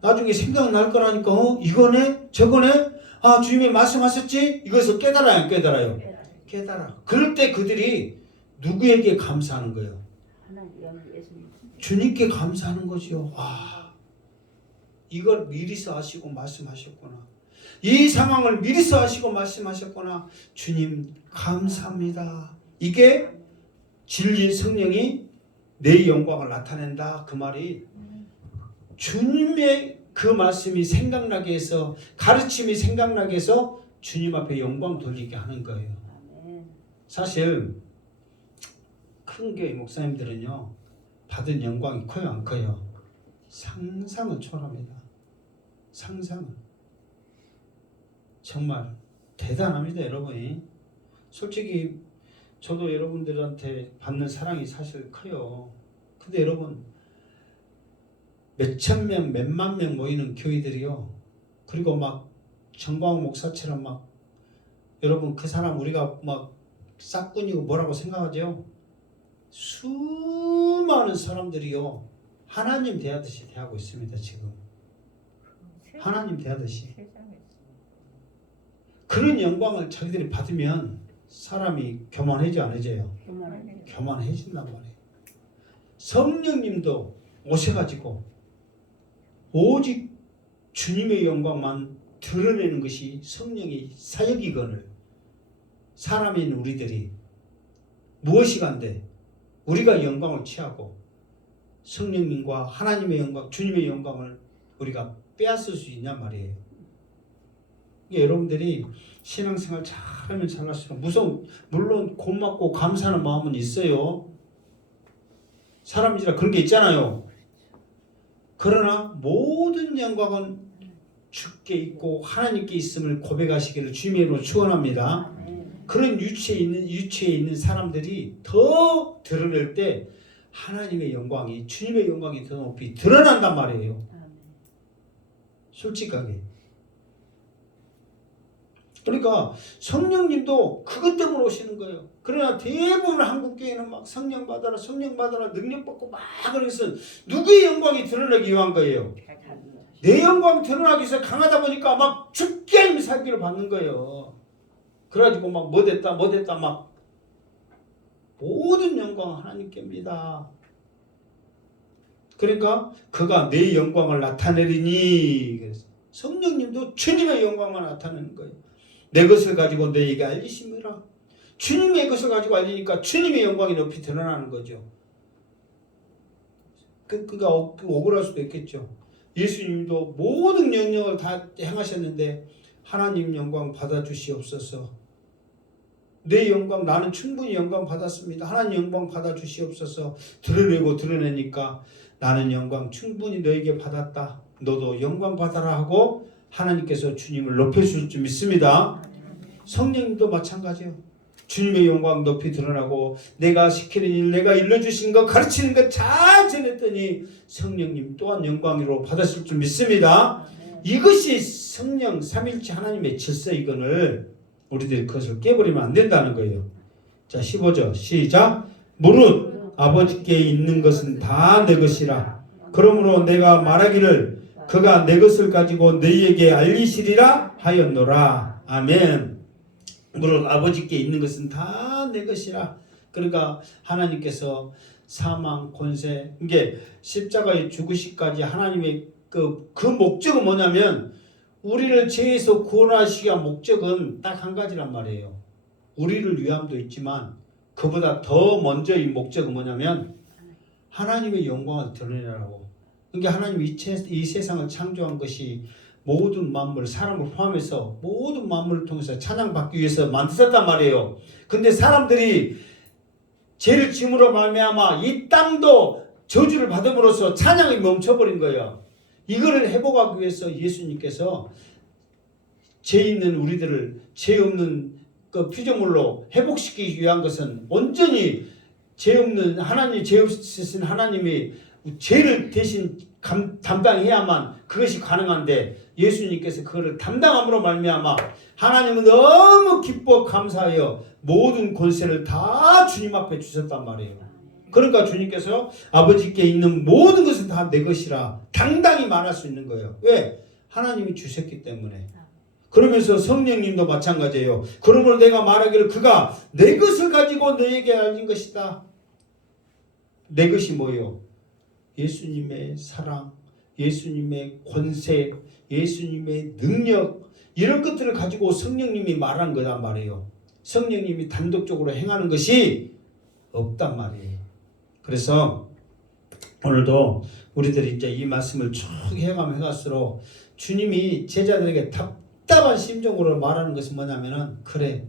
나중에 생각날 거라니까 이거네 저거네 아 주님이 말씀하셨지 이것을 깨달아요 안 깨달아요? 깨달아. 그럴 때 그들이 누구에게 감사하는 거예요? 주님께 감사하는 거죠. 아 이걸 미리서 아시고 말씀하셨구나. 이 상황을 미리서 아시고 말씀하셨구나. 주님 감사합니다. 이게 진리의 성령이 내 영광을 나타낸다. 그 말이 주님의 그 말씀이 생각나게 해서 가르침이 생각나게 해서 주님 앞에 영광 돌리게 하는 거예요. 사실 큰 교회 목사님들은요 받은 영광이 커요 안 커요? 상상은 초월합니다. 상상은 정말 대단합니다 여러분이. 솔직히 저도 여러분들한테 받는 사랑이 사실 커요. 근데 여러분 몇천 명 몇만 명 모이는 교회들이요 그리고 막 정광훈 목사처럼 막 여러분 그 사람 우리가 막 싹꾼이고 뭐라고 생각하죠? 수많은 사람들이요 하나님 대하듯이 대하고 있습니다. 지금 하나님 대하듯이. 그런 영광을 자기들이 받으면 사람이 교만해져 안 해져요? 교만해진단 말이에요. 성령님도 오셔가지고 오직 주님의 영광만 드러내는 것이 성령의 사역이거늘 사람인 우리들이 무엇이간데 우리가 영광을 취하고 성령님과 하나님의 영광, 주님의 영광을 우리가 빼앗을 수 있냐 말이에요. 여러분들이 신앙생활 잘하면 잘할수록 물론 고맙고 감사하는 마음은 있어요. 사람이라 그런 게 있잖아요. 그러나 모든 영광은 주께 있고 하나님께 있음을 고백하시기를 주님의 이름으로 축원합니다. 그런 유치에 있는 사람들이 더 드러낼 때 하나님의 영광이 주님의 영광이 더 높이 드러난단 말이에요. 솔직하게. 그러니까 성령님도 그것 때문에 오시는 거예요. 그러나 대부분 한국교회는 막 성령 받아라 능력 받고 막 그래서 누구의 영광이 드러나기 위한 거예요. 내 영광이 드러나기 위해서 강하다 보니까 막 죽게 하는 살기를 받는 거예요. 그래가지고 막 뭐 됐다 막 모든 영광은 하나님께입니다. 그러니까 그가 내 영광을 나타내리니 그래서 성령님도 주님의 영광만 나타내는 거예요. 내 것을 가지고 너에게 알리심이라. 주님의 것을 가지고 알리니까 주님의 영광이 높이 드러나는 거죠. 그가 억울할 수도 있겠죠. 예수님도 모든 영역을 다 행하셨는데 하나님 영광 받아주시옵소서. 내 영광 나는 충분히 영광 받았습니다. 하나님 영광 받아주시옵소서. 드러내니까 나는 영광 충분히 너에게 받았다. 너도 영광 받아라 하고 하나님께서 주님을 높여줄 줄 믿습니다. 성령님도 마찬가지예요. 주님의 영광 높이 드러나고 내가 시키는 일, 내가 일러주신 것, 가르치는 것 잘 전했더니 성령님 또한 영광으로 받았을 줄 믿습니다. 이것이 성령 삼일체 하나님의 질서이건을 우리들이 그것을 깨버리면 안 된다는 거예요. 자, 15절 시작. 무릇 아버지께 있는 것은 다 내 것이라. 그러므로 내가 말하기를 그가 내 것을 가지고 너희에게 알리시리라 하였노라. 아멘. 무릇 아버지께 있는 것은 다 내 것이라. 그러니까 하나님께서 사망, 권세, 이게 십자가에 죽으시까지 하나님의 그 목적은 뭐냐면 우리를 죄에서 구원하시기 위한 목적은 딱 한 가지란 말이에요. 우리를 위함도 있지만 그보다 더 먼저 이 목적은 뭐냐면 하나님의 영광을 드러내라고. 그러니까 하나님이 이 세상을 창조한 것이 모든 만물, 사람을 포함해서 모든 만물을 통해서 찬양받기 위해서 만드셨단 말이에요. 근데 사람들이 죄를 지음으로 말미암아 이 땅도 저주를 받음으로써 찬양이 멈춰버린 거예요. 이거를 회복하기 위해서 예수님께서 죄 있는 우리들을 죄 없는 그 피조물로 회복시키기 위한 것은 온전히 죄 없는 하나님, 죄 없으신 하나님이 죄를 대신 담당해야만 그것이 가능한데 예수님께서 그거를 담당함으로 말미암아 하나님은 너무 기뻐 감사하여 모든 권세를 다 주님 앞에 주셨단 말이에요. 그러니까 주님께서 아버지께 있는 모든 것은 다 내 것이라 당당히 말할 수 있는 거예요. 왜? 하나님이 주셨기 때문에. 그러면서 성령님도 마찬가지예요. 그러므로 내가 말하기를 그가 내 것을 가지고 너에게 알린 것이다. 내 것이 뭐예요? 예수님의 사랑, 예수님의 권세, 예수님의 능력, 이런 것들을 가지고 성령님이 말한 거란 말이에요. 성령님이 단독적으로 행하는 것이 없단 말이에요. 그래서 오늘도 우리들이 이제 이 말씀을 쭉 해갈수록 주님이 제자들에게 답답한 심정으로 말하는 것은 뭐냐면은, 그래,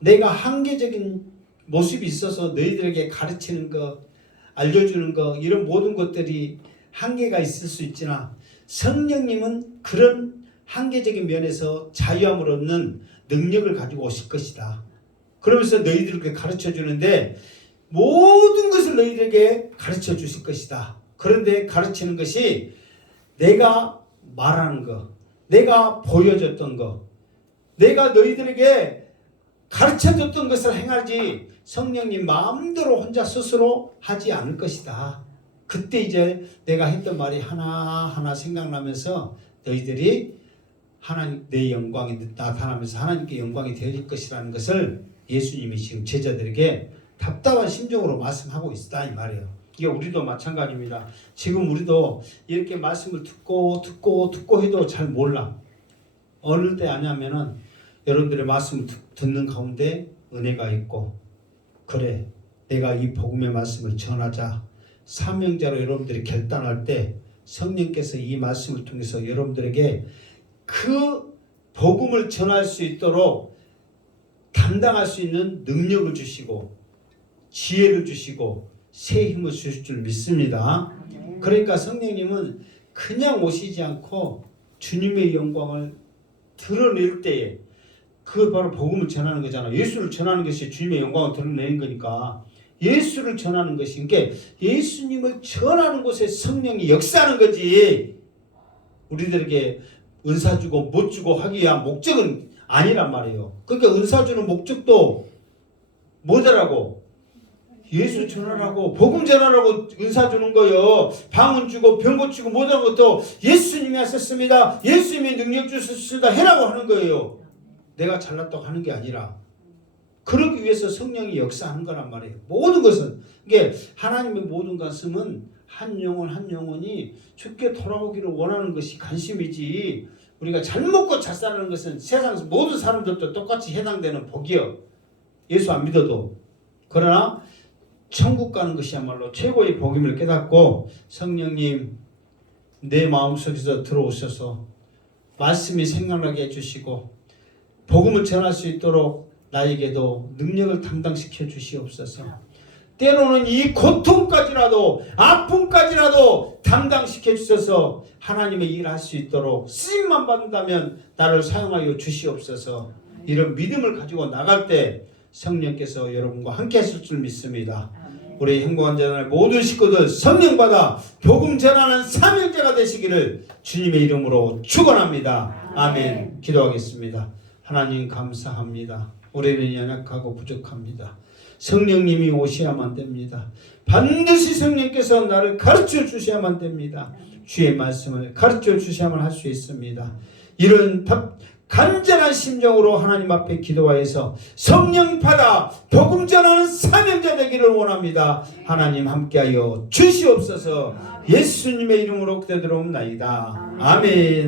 내가 한계적인 모습이 있어서 너희들에게 가르치는 거, 알려주는 거, 이런 모든 것들이 한계가 있을 수 있지나 성령님은 그런 한계적인 면에서 자유함을 얻는 능력을 가지고 오실 것이다. 그러면서 너희들에게 가르쳐 주는데 모든 것을 너희들에게 가르쳐 주실 것이다. 그런데 가르치는 것이 내가 말하는 거, 내가 보여줬던 거, 내가 너희들에게 가르쳐줬던 것을 행하지 성령님 마음대로 혼자 스스로 하지 않을 것이다. 그때 이제 내가 했던 말이 하나하나 생각나면서 너희들이 하나님 내 영광이 나타나면서 하나님께 영광이 되어질 것이라는 것을 예수님이 지금 제자들에게 답답한 심정으로 말씀하고 있다 이 말이에요. 이게 우리도 마찬가지입니다. 지금 우리도 이렇게 말씀을 듣고 해도 잘 몰라. 어느 때 아냐면은 여러분들의 말씀을 듣는 가운데 은혜가 있고, 그래 내가 이 복음의 말씀을 전하자 사명자로 여러분들이 결단할 때 성령께서 이 말씀을 통해서 여러분들에게 그 복음을 전할 수 있도록 감당할 수 있는 능력을 주시고 지혜를 주시고 새 힘을 주실 줄 믿습니다. 그러니까 성령님은 그냥 오시지 않고 주님의 영광을 드러낼 때에, 그 바로 복음을 전하는 거잖아. 예수를 전하는 것이 주님의 영광을 드러내는 거니까 예수를 전하는 것인 게, 예수님을 전하는 곳에 성령이 역사하는 거지 우리들에게 은사 주고 못 주고 하기 위한 목적은 아니란 말이에요. 그러니까 은사 주는 목적도 뭐더라고? 예수 전하라고, 복음 전하라고 은사 주는 거요. 방언 주고 병 고치고 모든 것도 예수님이 하셨습니다. 예수님이 능력 주셨습니다. 해라고 하는 거예요. 내가 잘났다고 하는 게 아니라 그러기 위해서 성령이 역사하는 거란 말이에요. 모든 것은. 이게 하나님의 모든 가슴은 한 영혼 한 영혼이 죽게 돌아오기를 원하는 것이 관심이지, 우리가 잘 먹고 잘 사는 것은 세상 모든 사람들도 똑같이 해당되는 복이요. 예수 안 믿어도. 그러나 천국 가는 것이야말로 최고의 복임을 깨닫고 성령님 내 마음속에서 들어오셔서 말씀이 생각나게 해주시고 복음을 전할 수 있도록 나에게도 능력을 담당시켜 주시옵소서. 때로는 이 고통까지라도 아픔까지라도 담당시켜 주셔서 하나님의 일을 할 수 있도록 쓰임만 받는다면 나를 사용하여 주시옵소서. 이런 믿음을 가지고 나갈 때 성령께서 여러분과 함께 하실 줄 믿습니다. 우리 행복한 재단의 모든 식구들 성령 받아 복음 전하는 사명자가 되시기를 주님의 이름으로 축원합니다. 아멘. 기도하겠습니다. 하나님 감사합니다. 우리는 연약하고 부족합니다. 성령님이 오셔야만 됩니다. 반드시 성령께서 나를 가르쳐 주셔야만 됩니다. 주의 말씀을 가르쳐 주셔야만 할 수 있습니다. 이런 간절한 심정으로 하나님 앞에 기도하여서 성령 받아 복음 전하는 사명자 되기를 원합니다. 하나님 함께하여 주시옵소서. 예수님의 이름으로 기도드리옵나이다. 아멘.